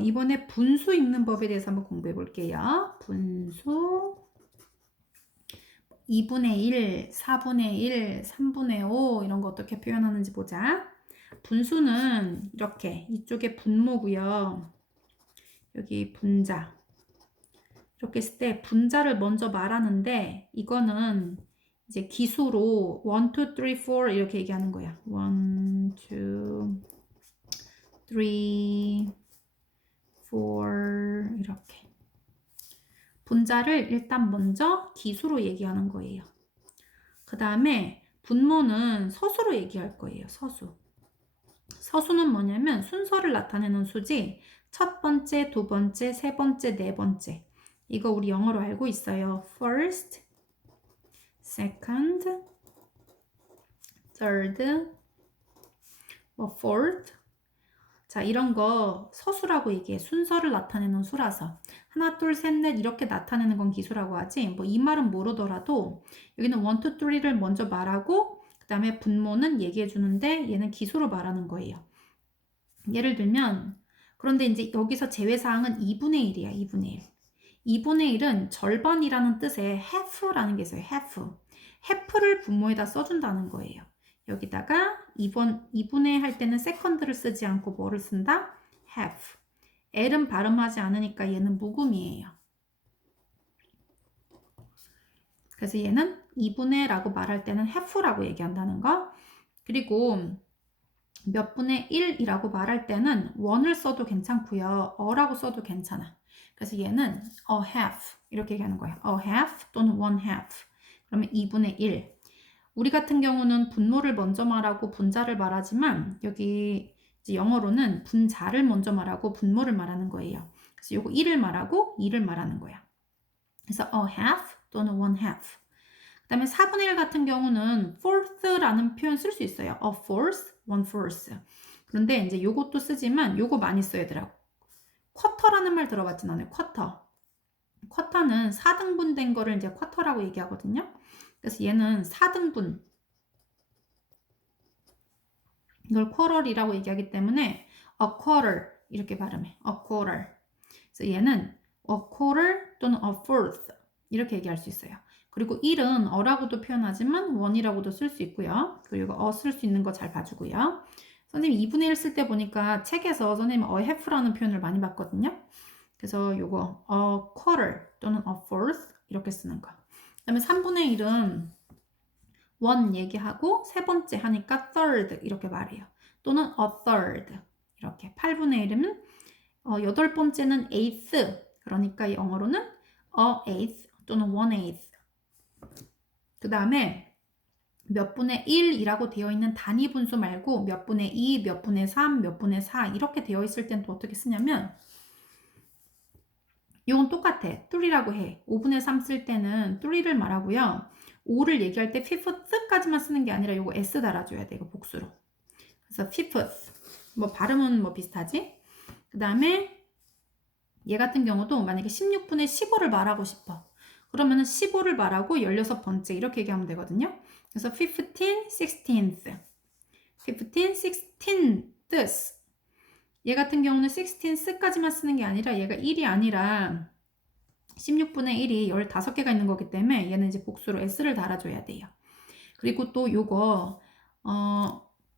이번에 분수 읽는 법에 대해서 한번 공부해 볼게요. 분수 2분의 1, 4분의 1, 3분의 5 이런 거 어떻게 표현하는지 보자. 분수는 이렇게 이쪽에 분모고요. 여기 분자. 이렇게 했을 때 분자를 먼저 말하는데 이거는 이제 기수로 1, 2, 3, 4 이렇게 얘기하는 거야. 1, 2, 3, 4 이렇게. 분자를 일단 먼저 기수로 얘기하는 거예요. 그 다음에 분모는 서수로 얘기할 거예요. 서수. 서수는 뭐냐면 순서를 나타내는 수지 첫 번째, 두 번째, 세 번째, 네 번째. 이거 우리 영어로 알고 있어요. First, second, third, fourth. 자, 이런 거 서수라고 얘기해. 순서를 나타내는 수라서. 하나, 둘, 셋, 넷 이렇게 나타내는 건 기수라고 하지. 뭐 이 말은 모르더라도 여기는 1, 2, 3를 먼저 말하고 그 다음에 분모는 얘기해 주는데 얘는 기수로 말하는 거예요. 예를 들면 그런데 이제 여기서 제외사항은 2분의 1이야. 2분의 1. 2분의 1은 절반이라는 뜻의 half라는 게 있어요. half. half를 분모에다 써준다는 거예요. 여기다가 2분의 할 때는 second를 쓰지 않고 뭐를 쓴다? half. L은 발음하지 않으니까 얘는 묵음이에요. 그래서 얘는 2분의 라고 말할 때는 half라고 얘기한다는 거. 그리고 몇 분의 1이라고 말할 때는 1을 써도 괜찮고요. 어라고 써도 괜찮아. 그래서 얘는 a half 이렇게 얘기하는 거예요. a half 또는 1 half. 그러면 2분의 1. 우리 같은 경우는 분모를 먼저 말하고 분자를 말하지만 여기 이제 영어로는 분자를 먼저 말하고 분모를 말하는 거예요. 그래서 요거 1을 말하고 2를 말하는 거야. 그래서 a half 또는 1 half. 그 다음에 4분의 1 같은 경우는 fourth라는 표현 쓸 수 있어요. a fourth, 1 fourth. 그런데 이제 요것도 쓰지만 요거 많이 써야 되더라고. 쿼터라는 말 들어봤진 않아요. 쿼터. 쿼터는 4등분 된 거를 이제 쿼터라고 얘기하거든요. 그래서 얘는 4등분. 이걸 quarter이라고 얘기하기 때문에 a quarter 이렇게 발음해. a quarter. 그래서 얘는 a quarter 또는 a fourth 이렇게 얘기할 수 있어요. 그리고 1은 어라고도 표현하지만 1이라고도 쓸 수 있고요. 그리고 쓸 수 있는 거 잘 봐주고요. 선생님 2분의 1 쓸 때 보니까 책에서 선생님 a half라는 표현을 많이 봤거든요. 그래서 요거 a quarter 또는 a fourth 이렇게 쓰는 거. 그 다음에 3분의 1은 1 얘기하고 세 번째 하니까 third 이렇게 말해요. 또는 a third 이렇게. 8분의 1이면 여덟 번째는 eighth 그러니까 영어로는 a eighth 또는 1 eighth. 그 다음에 몇 분의 1이라고 되어 있는 단위 분수 말고 몇 분의 2, 몇 분의 3, 몇 분의 4 이렇게 되어 있을 땐 또 어떻게 쓰냐면 이건 똑같아. 3라고 해. 5분의 3 쓸 때는 3를 말하고요. 5를 얘기할 때 fifth까지만 쓰는 게 아니라 이거 s 달아줘야 돼. 이거 복수로. 그래서 fifth. 뭐 발음은 뭐 비슷하지? 그 다음에 얘 같은 경우도 만약에 16분의 15를 말하고 싶어. 그러면은 15를 말하고 16번째 이렇게 얘기하면 되거든요. 그래서 15, 16th. 15, 16th. 얘 같은 경우는 16th까지만 쓰는 게 아니라 얘가 1이 아니라 16분의 1이 15개가 있는 거기 때문에 얘는 이제 복수로 s를 달아줘야 돼요. 그리고 또 요거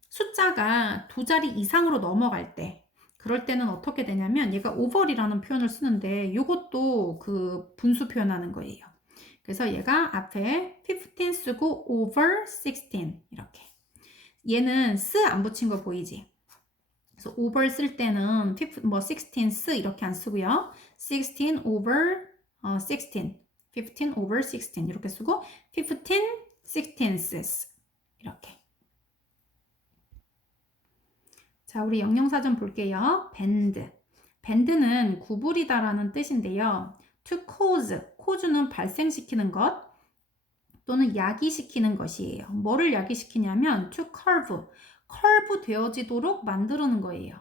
숫자가 두 자리 이상으로 넘어갈 때 그럴 때는 어떻게 되냐면 얘가 over이라는 표현을 쓰는데 요것도 그 분수 표현하는 거예요. 그래서 얘가 앞에 15 쓰고 over 16 이렇게. 얘는 s 안 붙인 거 보이지? 그래서 over 쓸 때는 16th 이렇게 안 쓰고요. 16 over 16, 15 over 16 이렇게 쓰고 15 16ths 이렇게. 자, 우리 영영사전 볼게요. bend. bend는 구부리다라는 뜻인데요. to cause, cause는 발생시키는 것 또는 야기시키는 것이에요. 뭐를 야기시키냐면 to curve, curve 되어지도록 만드는 거예요.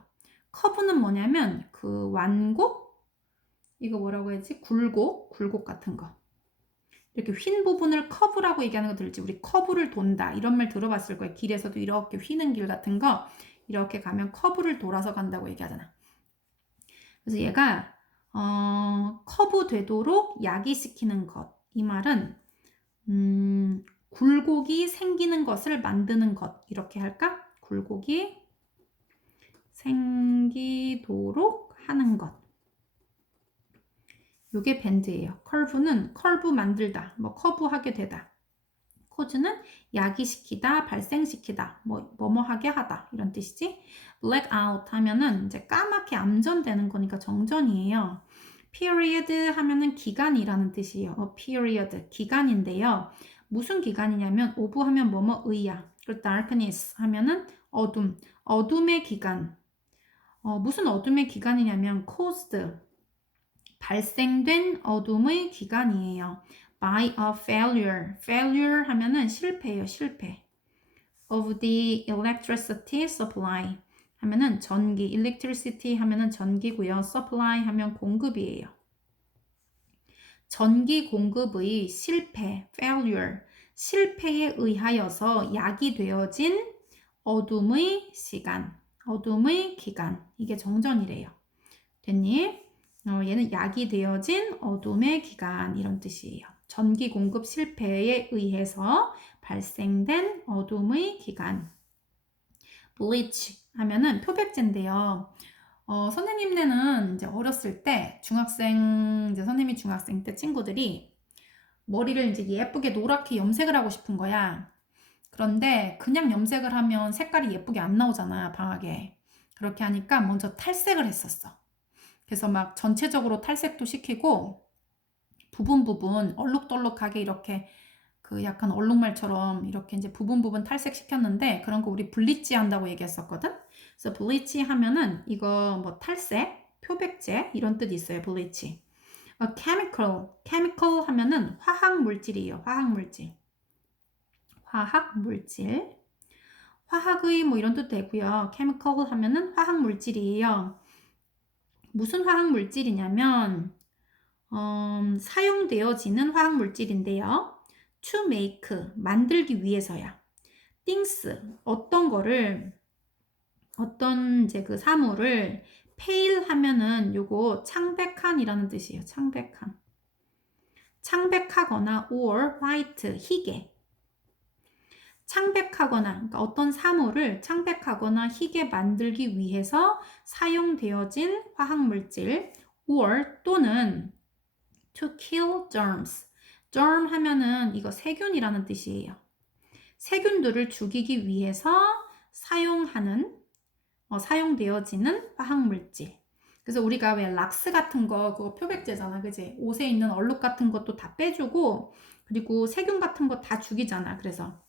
curve는 뭐냐면 그 완곡? 이거 뭐라고 해야지? 굴곡 같은 거. 이렇게 휜 부분을 커브라고 얘기하는 거 들지? 우리 커브를 돈다 이런 말 들어봤을 거예요. 길에서도 이렇게 휘는 길 같은 거 이렇게 가면 커브를 돌아서 간다고 얘기하잖아. 그래서 얘가 커브 되도록 야기시키는 것. 이 말은 굴곡이 생기는 것을 만드는 것. 이렇게 할까? 굴곡이 생기도록 하는 것. 요게 밴드예요. 커브는 커브 만들다, 뭐 커브하게 되다. 코즈는 야기시키다, 발생시키다, 뭐뭐 하게 하다 이런 뜻이지. blackout 하면은 이제 까맣게 암전되는 거니까 정전이에요. period 하면은 기간이라는 뜻이에요. period 기간인데요. 무슨 기간이냐면 of 하면 뭐뭐의야. 그리고 darkness 하면은 어둠, 어둠의 기간. 무슨 어둠의 기간이냐면 caused 발생된 어둠의 기간이에요. by a failure. failure 하면은 실패예요, 실패. of the electricity supply 하면은 전기, electricity 하면은 전기고요. supply 하면 공급이에요. 전기 공급의 실패, failure. 실패에 의하여서 야기되어진 어둠의 시간, 어둠의 기간. 이게 정전이래요. 됐니? 얘는 야기되어진 어둠의 기간 이런 뜻이에요. 전기 공급 실패에 의해서 발생된 어둠의 기간. bleach 하면은 표백제인데요. 선생님네는 이제 어렸을 때 중학생 이제 선생님이 중학생 때 친구들이 머리를 이제 예쁘게 노랗게 염색을 하고 싶은 거야. 그런데 그냥 염색을 하면 색깔이 예쁘게 안 나오잖아, 방학에. 그렇게 하니까 먼저 탈색을 했었어. 그래서 막 전체적으로 탈색도 시키고 부분 얼룩덜룩하게 이렇게 그 약간 얼룩말처럼 이렇게 이제 부분 탈색 시켰는데 그런 거 우리 블리치 한다고 얘기했었거든. 그래서 블리치 하면은 이거 뭐 탈색, 표백제 이런 뜻이 있어요. 블리치. chemical 하면은 화학 물질이에요. 화학 물질. 화학 물질. 화학의 뭐 이런 뜻도 되고요. chemical 하면은 화학 물질이에요. 무슨 화학 물질이냐면 사용되어지는 화학 물질인데요. to make 만들기 위해서야. things 어떤 거를 어떤 이제 그 사물을 pale 하면은 요거 창백한이라는 뜻이에요. 창백한. 창백하거나 or white 희게. 창백하거나 그러니까 어떤 사물을 창백하거나 희게 만들기 위해서 사용되어진 화학물질 or 또는 to kill germs. germ 하면은 이거 세균이라는 뜻이에요. 세균들을 죽이기 위해서 사용되어지는 화학물질. 그래서 우리가 왜 락스 같은 거 그거 표백제잖아, 그지? 옷에 있는 얼룩 같은 것도 다 빼주고 그리고 세균 같은 거 다 죽이잖아. 그래서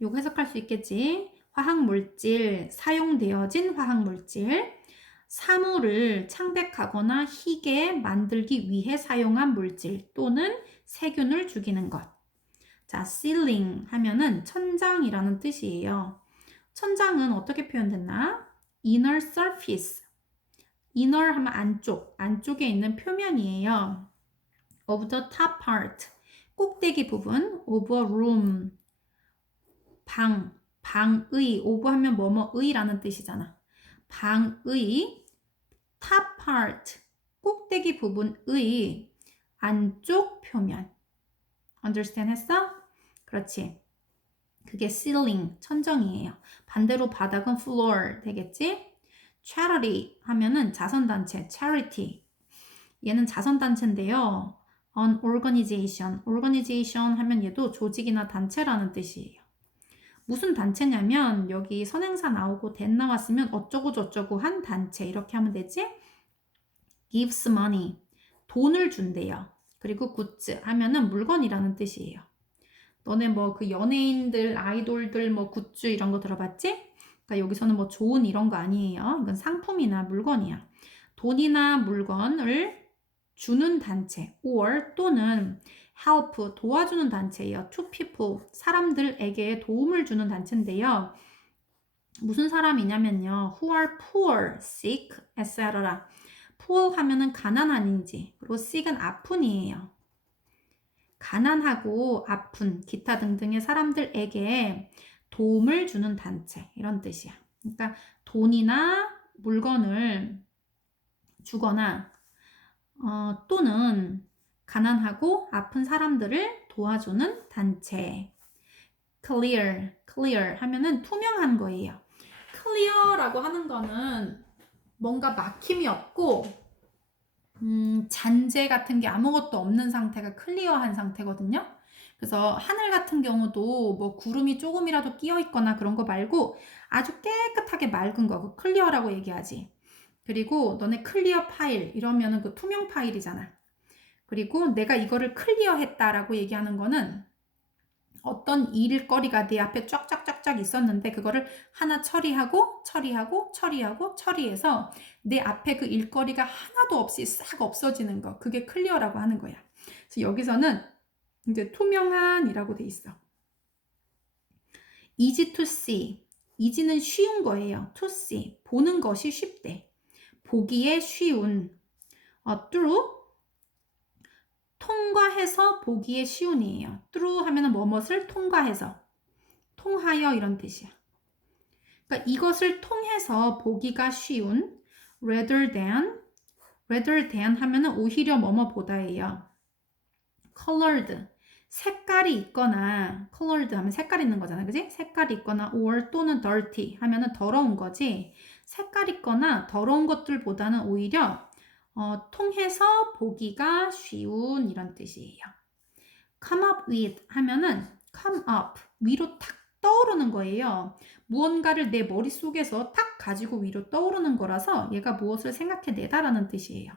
요거 해석할 수 있겠지. 화학물질, 사용되어진 화학물질, 사물을 창백하거나 희게 만들기 위해 사용한 물질 또는 세균을 죽이는 것. 자, ceiling 하면은 천장이라는 뜻이에요. 천장은 어떻게 표현됐나? inner surface. inner 하면 안쪽, 안쪽에 있는 표면이에요. of the top part. 꼭대기 부분, of a room. 방의, over 하면 뭐뭐의라는 뜻이잖아. 방의 top part, 꼭대기 부분의 안쪽 표면. understand 했어? 그렇지. 그게 ceiling, 천정이에요. 반대로 바닥은 floor 되겠지? charity 하면은 자선단체, charity. 얘는 자선단체인데요. an organization, organization 하면 얘도 조직이나 단체라는 뜻이에요. 무슨 단체냐면 여기 선행사 나오고 that 나왔으면 어쩌고 저쩌고 한 단체 이렇게 하면 되지? gives money, 돈을 준대요. 그리고 goods 하면은 물건이라는 뜻이에요. 너네 뭐 그 연예인들, 아이돌들 뭐 굿즈 이런 거 들어봤지? 그러니까 여기서는 뭐 좋은 이런 거 아니에요. 이건 상품이나 물건이야. 돈이나 물건을 주는 단체 or 또는 help 도와주는 단체예요. to people 사람들에게 도움을 주는 단체인데요. 무슨 사람이냐면요. who are poor, sick, etc. poor 하면은 가난한인지 그리고 sick은 아픈이에요. 가난하고 아픈 기타 등등의 사람들에게 도움을 주는 단체 이런 뜻이야. 그러니까 돈이나 물건을 주거나 또는 가난하고 아픈 사람들을 도와주는 단체. clear 하면은 투명한 거예요. clear라고 하는 거는 뭔가 막힘이 없고 잔재 같은 게 아무것도 없는 상태가 클리어한 상태거든요. 그래서 하늘 같은 경우도 뭐 구름이 조금이라도 끼어 있거나 그런 거 말고 아주 깨끗하게 맑은 거, 그 클리어라고 얘기하지. 그리고 너네 클리어 파일 이러면은 그 투명 파일이잖아. 그리고 내가 이거를 클리어했다라고 얘기하는 거는 어떤 일거리가 내 앞에 쫙쫙쫙쫙 있었는데 그거를 하나 처리해서 내 앞에 그 일거리가 하나도 없이 싹 없어지는 거. 그게 클리어라고 하는 거야. 그래서 여기서는 이제 투명한이라고 돼 있어. easy to see. easy는 쉬운 거예요. to see. 보는 것이 쉽대. 보기에 쉬운. through. 통과해서 보기에 쉬운이에요. through 하면은 뭐뭇을 통과해서. 통하여 이런 뜻이야. 그러니까 이것을 통해서 보기가 쉬운 rather than 하면은 오히려 뭐뭐보다예요. colored 색깔이 있거나 colored 하면 색깔 있는 거잖아. 그지? 색깔이 있거나 or 또는 dirty 하면은 더러운 거지. 색깔 있거나 더러운 것들보다는 오히려 통해서 보기가 쉬운 이런 뜻이에요. come up with 하면은 come up 위로 탁 떠오르는 거예요. 무언가를 내 머릿속에서 탁 가지고 위로 떠오르는 거라서 얘가 무엇을 생각해내다라는 뜻이에요.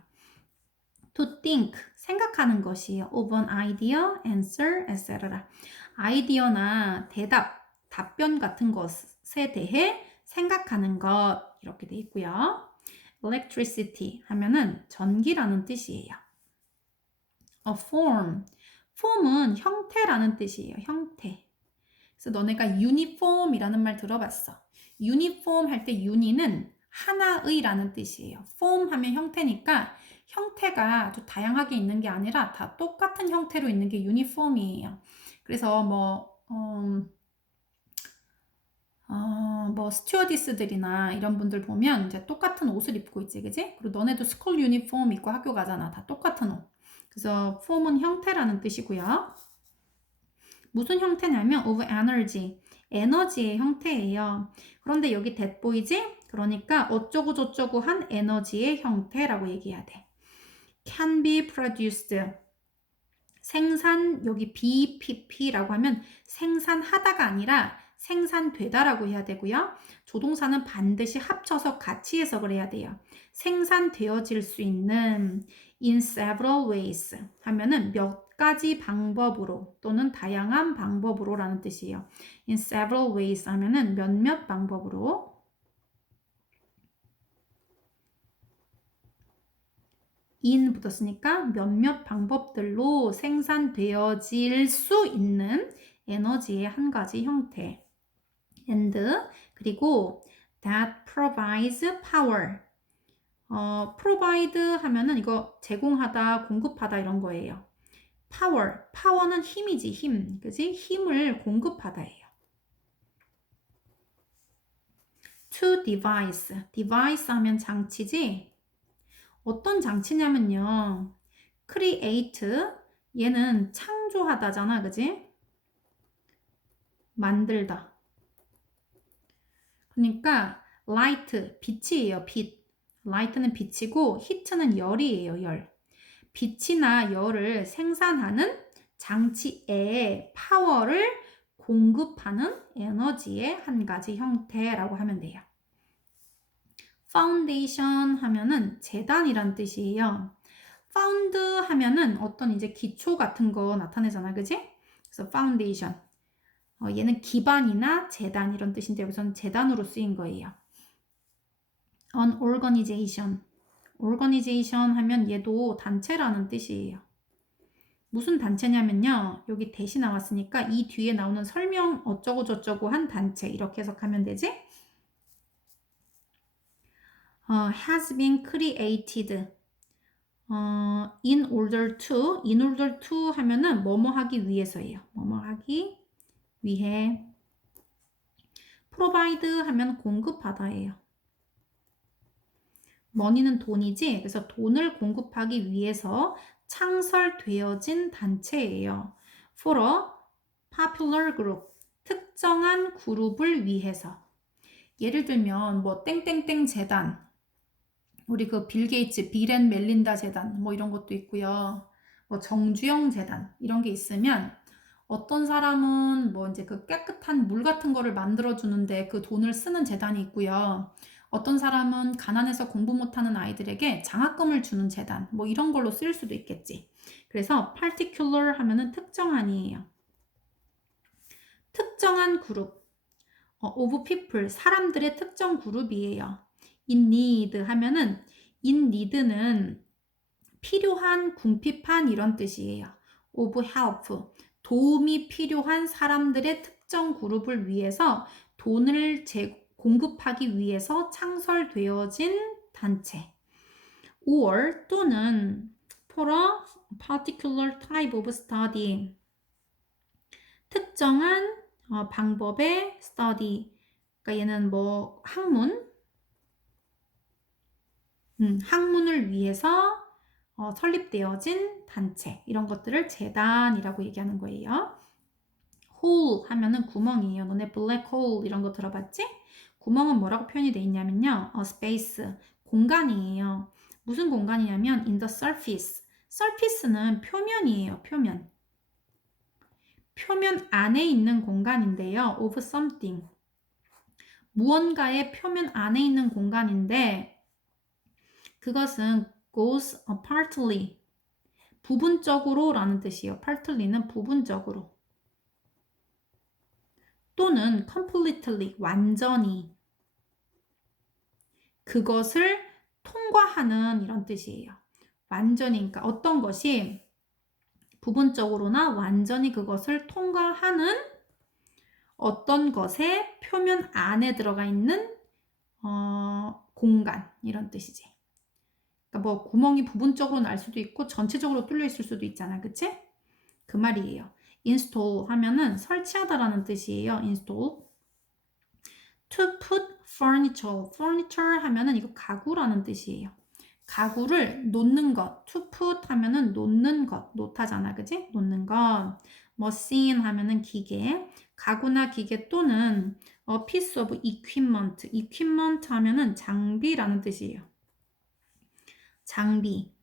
to think 생각하는 것이에요. of an idea, answer, etc. 아이디어나 대답, 답변 같은 것에 대해 생각하는 것 이렇게 돼 있고요. electricity 하면은 전기라는 뜻이에요. a form은 형태라는 뜻이에요. 형태. 그래서 너네가 uniform이라는 말 들어봤어. uniform 할 때 uni는 하나의라는 뜻이에요. form 하면 형태니까 형태가 아주 다양하게 있는 게 아니라 다 똑같은 형태로 있는 게 uniform이에요. 그래서 뭐 스튜어디스들이나 이런 분들 보면 이제 똑같은 옷을 입고 있지, 그지? 그리고 너네도 스쿨 유니폼 입고 학교 가잖아. 다 똑같은 옷. 그래서 form은 형태라는 뜻이고요. 무슨 형태냐면 of energy, 에너지의 형태예요. 그런데 여기 that 보이지? 그러니까 어쩌고 저쩌고 한 에너지의 형태라고 얘기해야 돼. can be produced. 생산, 여기 BPP라고 하면 생산하다가 아니라 생산되다라고 해야 되고요. 조동사는 반드시 합쳐서 같이 해석을 해야 돼요. 생산되어질 수 있는 in several ways 하면은 몇 가지 방법으로 또는 다양한 방법으로 라는 뜻이에요. in several ways 하면은 몇몇 방법으로 in 붙었으니까 몇몇 방법들로 생산되어질 수 있는 에너지의 한 가지 형태. and 그리고 that provides power. provide 하면은 이거 제공하다, 공급하다 이런 거예요. power는 힘이지, 힘. 그지? 힘을 공급하다예요. to device 하면 장치지? 어떤 장치냐면요. create, 얘는 창조하다잖아, 그지? 만들다. 그러니까 light, 빛이에요, 빛. light는 빛이고 heat는 열이에요, 열. 빛이나 열을 생산하는 장치에 파워를 공급하는 에너지의 한 가지 형태라고 하면 돼요. 파운데이션 하면은 재단이란 뜻이에요. 파운드 하면은 어떤 이제 기초 같은 거 나타내잖아, 그지? 그래서 파운데이션. 얘는 기반이나 재단 이런 뜻인데 여기서는 재단으로 쓰인 거예요. An organization. organization 하면 얘도 단체라는 뜻이에요. 무슨 단체냐면요. 여기 대시 나왔으니까 이 뒤에 나오는 설명 어쩌고 저쩌고 한 단체 이렇게 해석하면 되지? has been created in order to 하면은 뭐뭐 하기 위해서예요. 뭐뭐 하기 위해. provide 하면 공급하다예요. money는 돈이지. 그래서 돈을 공급하기 위해서 창설되어진 단체예요. For a popular group. 특정한 그룹을 위해서. 예를 들면 뭐 땡땡땡 재단. 우리 그 빌 게이츠, 빌 앤 멜린다 재단 뭐 이런 것도 있고요. 뭐 정주영 재단 이런 게 있으면 어떤 사람은 뭐 이제 그 깨끗한 물 같은 거를 만들어 주는데 그 돈을 쓰는 재단이 있고요. 어떤 사람은 가난해서 공부 못하는 아이들에게 장학금을 주는 재단 뭐 이런 걸로 쓸 수도 있겠지. 그래서 particular 하면은 특정한이에요. 특정한 그룹 of people 사람들의 특정 그룹이에요. in need 하면은 in need는 필요한, 궁핍한 이런 뜻이에요. of help 도움이 필요한 사람들의 특정 그룹을 위해서 돈을 공급하기 위해서 창설되어진 단체. or 또는 for a particular type of study 특정한 방법의 study 그러니까 얘는 뭐 학문을 위해서 설립되어진 단체 이런 것들을 재단이라고 얘기하는 거예요. hole 하면은 구멍이에요. 너네 black hole 이런 거 들어봤지? 구멍은 뭐라고 표현이 돼 있냐면요. space 공간이에요. 무슨 공간이냐면 in the surface. surface는 표면이에요. 표면. 표면 안에 있는 공간인데요. of something. 무언가의 표면 안에 있는 공간인데 그것은 goes partly 부분적으로 라는 뜻이에요. partly는 부분적으로 또는 completely 완전히 그것을 통과하는 이런 뜻이에요. 완전히 그러니까 어떤 것이 부분적으로나 완전히 그것을 통과하는 어떤 것의 표면 안에 들어가 있는 공간 이런 뜻이지. 그러니까 뭐 구멍이 부분적으로 날 수도 있고 전체적으로 뚫려 있을 수도 있잖아. 그치? 그 말이에요. install 하면은 설치하다라는 뜻이에요. install. to put furniture. furniture 하면은 이거 가구라는 뜻이에요. 가구를 놓는 것. to put 하면은 놓는 것. 놓다잖아. 그치? 놓는 것. machine 하면은 기계. 가구나 기계 또는 a piece of equipment. equipment 하면은 장비라는 뜻이에요. 장비.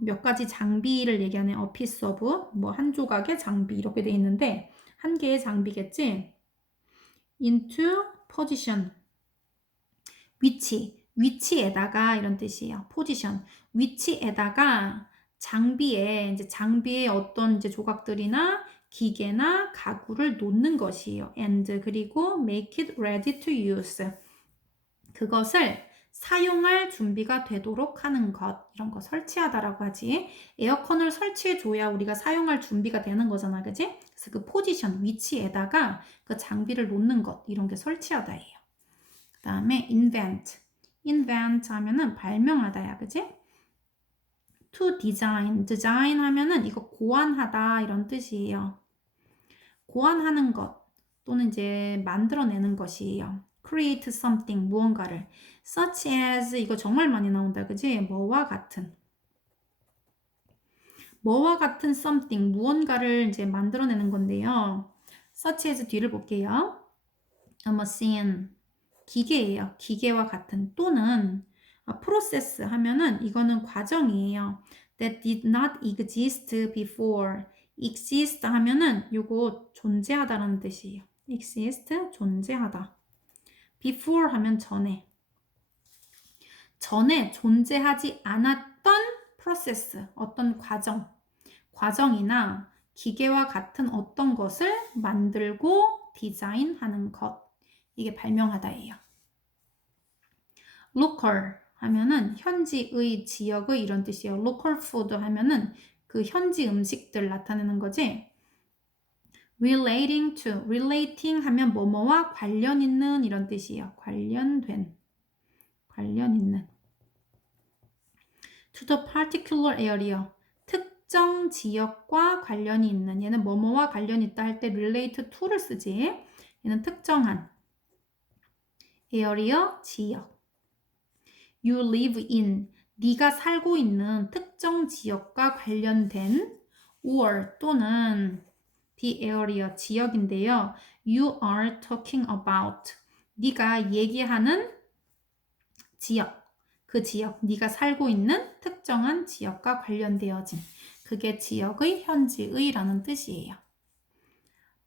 몇 가지 장비를 얘기하는 a piece of 뭐 한 조각의 장비 이렇게 돼 있는데 한 개의 장비겠지? into position 위치에다가 이런 뜻이에요. position 위치에다가 장비에 어떤 이제 조각들이나 기계나 가구를 놓는 것이에요. and 그리고 make it ready to use 그것을 사용할 준비가 되도록 하는 것 이런 거 설치하다라고 하지. 에어컨을 설치해 줘야 우리가 사용할 준비가 되는 거잖아. 그지? 그래서 그 포지션 위치에다가 그 장비를 놓는 것 이런 게 설치하다예요. 그 다음에 invent 하면은 발명하다야. 그지? to design 하면은 이거 고안하다 이런 뜻이에요. 고안하는 것 또는 이제 만들어내는 것이에요. create something 무언가를 such as 이거 정말 많이 나온다. 그지? 뭐와 같은 something 무언가를 이제 만들어내는 건데요. such as 뒤를 볼게요. a machine 기계예요. 기계와 같은 또는 process 하면은 이거는 과정이에요. that did not exist before exist 하면은 요거 존재하다라는 뜻이에요. exist 존재하다. before 하면 전에 존재하지 않았던 process 어떤 과정이나 기계와 같은 어떤 것을 만들고 디자인하는 것 이게 발명하다예요. local 하면은 현지의 지역의 이런 뜻이에요. local food 하면은 그 현지 음식들 나타내는 거지. relating 하면 뭐뭐와 관련 있는 이런 뜻이에요. 관련 있는 to the particular area 특정 지역과 관련이 있는 얘는 뭐뭐와 관련이 있다 할 때 relate to를 쓰지. 얘는 특정한 area 지역 you live in 네가 살고 있는 특정 지역과 관련된 or 또는 the area 지역인데요. You are talking about 네가 얘기하는 지역, 그 지역, 네가 살고 있는 특정한 지역과 관련되어진 그게 지역의 현지의라는 뜻이에요.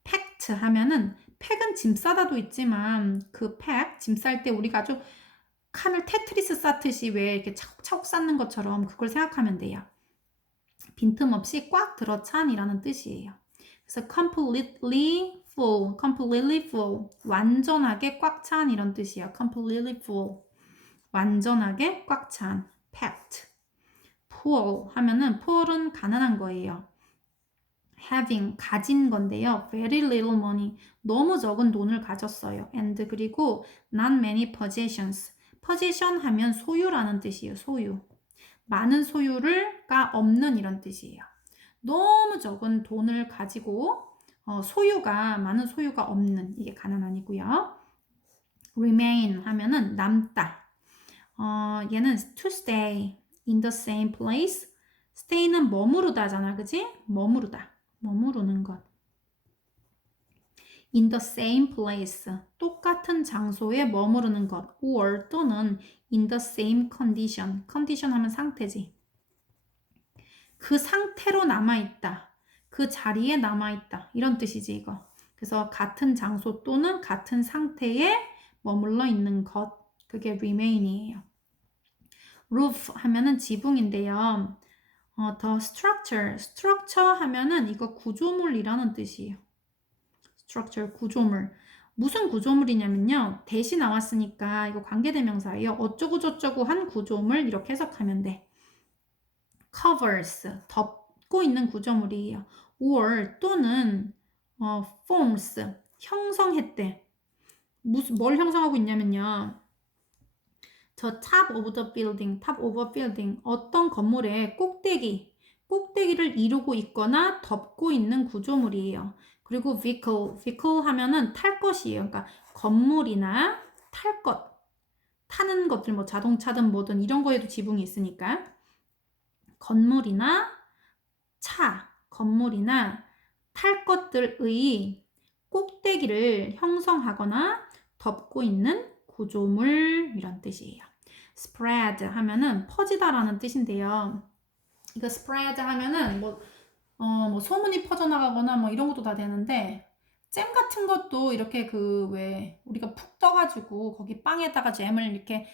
packed 하면은 팩은 짐 싸다도 있지만 그 팩, 짐 쌀 때 우리가 아주 칸을 테트리스 쌓듯이 왜 이렇게 차곡차곡 쌓는 것처럼 그걸 생각하면 돼요. 빈틈없이 꽉 들어찬이라는 뜻이에요. 그래서 completely full, 완전하게 꽉 찬 이런 뜻이에요. completely full, 완전하게 꽉 찬, packed. poor 하면은 poor은 가난한 거예요. having, 가진 건데요. very little money, 너무 적은 돈을 가졌어요. and 그리고 not many possessions, possession 하면 소유라는 뜻이에요. 소유. 많은 소유가 없는 이런 뜻이에요. 너무 적은 돈을 가지고 많은 소유가 없는 이게 가난한이고요. remain 하면은 남다. 얘는 to stay in the same place. stay는 머무르다잖아, 그지? 머무르는 것. in the same place. 똑같은 장소에 머무르는 것. or 또는 in the same condition. condition 하면 상태지. 그 상태로 남아있다. 그 자리에 남아있다. 이런 뜻이지, 이거. 그래서 같은 장소 또는 같은 상태에 머물러 있는 것. 그게 remain이에요. roof 하면은 지붕인데요. the structure 하면은 이거 구조물이라는 뜻이에요. structure, 구조물. 무슨 구조물이냐면요. 대시 나왔으니까 이거 관계대명사예요. 어쩌고저쩌고 한 구조물 이렇게 해석하면 돼. covers, 덮고 있는 구조물이에요. or 또는 forms, 형성했대. 뭘 형성하고 있냐면요. 저 top of the building, 어떤 건물의 꼭대기를 이루고 있거나 덮고 있는 구조물이에요. 그리고 vehicle 하면은 탈 것이에요. 그러니까 건물이나 탈 것, 타는 것들, 뭐 자동차든 뭐든 이런 거에도 지붕이 있으니까. 건물이나 탈 것들의 꼭대기를 형성하거나 덮고 있는 구조물이란 뜻이에요. spread 하면은 퍼지다라는 뜻인데요. 이거 spread 하면은 뭐 소문이 퍼져나가거나 뭐 이런 것도 다 되는데 잼 같은 것도 이렇게 왜 우리가 푹 떠가지고 거기 빵에다가 잼을 이렇게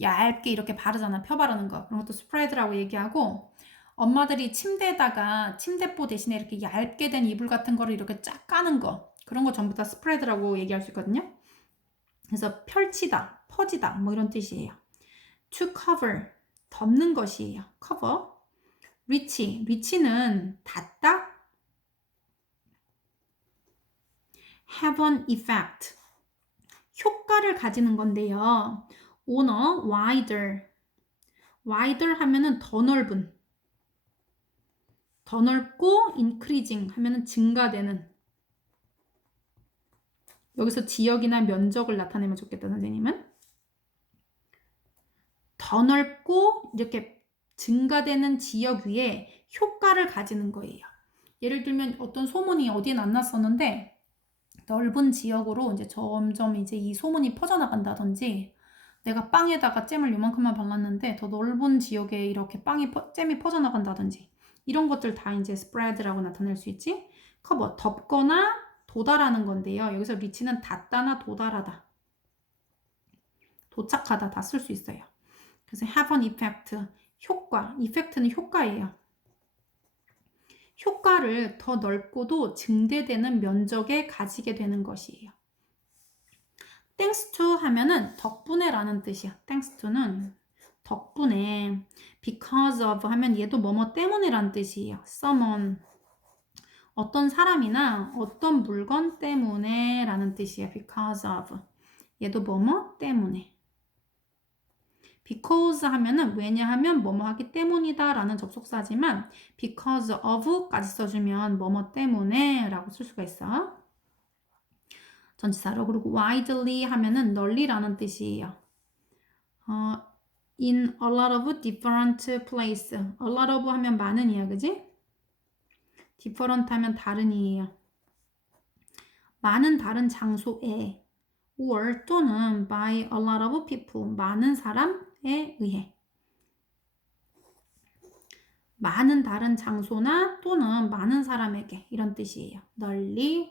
얇게 이렇게 바르잖아. 펴 바르는 거. 그런 것도 spread라고 얘기하고 엄마들이 침대포 대신에 이렇게 얇게 된 이불 같은 거를 이렇게 쫙 까는 거. 그런 거 전부 다 spread라고 얘기할 수 있거든요. 그래서 펼치다, 퍼지다 뭐 이런 뜻이에요. to cover, 덮는 것이에요. cover. reach는 닿다. have an effect, 효과를 가지는 건데요. on a wider 하면은 더 넓고 increasing 하면은 증가되는. 여기서 지역이나 면적을 나타내면 좋겠다, 선생님은. 더 넓고 이렇게 증가되는 지역 위에 효과를 가지는 거예요. 예를 들면 어떤 소문이 어디에 안 났었는데 넓은 지역으로 이제 점점 이제 이 소문이 퍼져나간다든지 내가 빵에다가 잼을 요만큼만 발랐는데 더 넓은 지역에 이렇게 잼이 퍼져나간다든지 이런 것들 다 이제 spread라고 나타낼 수 있지. 커버, 덮거나 도달하는 건데요. 여기서 reach는 닿다나 도달하다, 도착하다 다 쓸 수 있어요. 그래서 have an effect, 효과, effect는 효과예요. 효과를 더 넓고도 증대되는 면적에 가지게 되는 것이에요. thanks to 하면은 덕분에라는 뜻이야. thanks to는 덕분에. because of 하면 얘도 뭐뭐 때문에라는 뜻이에요. someone, 어떤 사람이나 어떤 물건 때문에 라는 뜻이에요. because of, 얘도 뭐뭐 때문에. because 하면은 왜냐하면 뭐뭐 하기 때문이다 라는 접속사지만 because of까지 써주면 뭐뭐 때문에 라고 쓸 수가 있어. 전치사로. 그리고 widely 하면은 널리라는 뜻이에요. in a lot of different place. a lot of 하면 많은이야, 그지? different 하면 다른이에요. 많은 다른 장소에 or 또는 by a lot of people. 많은 사람에 의해. 많은 다른 장소나 또는 많은 사람에게 이런 뜻이에요. 널리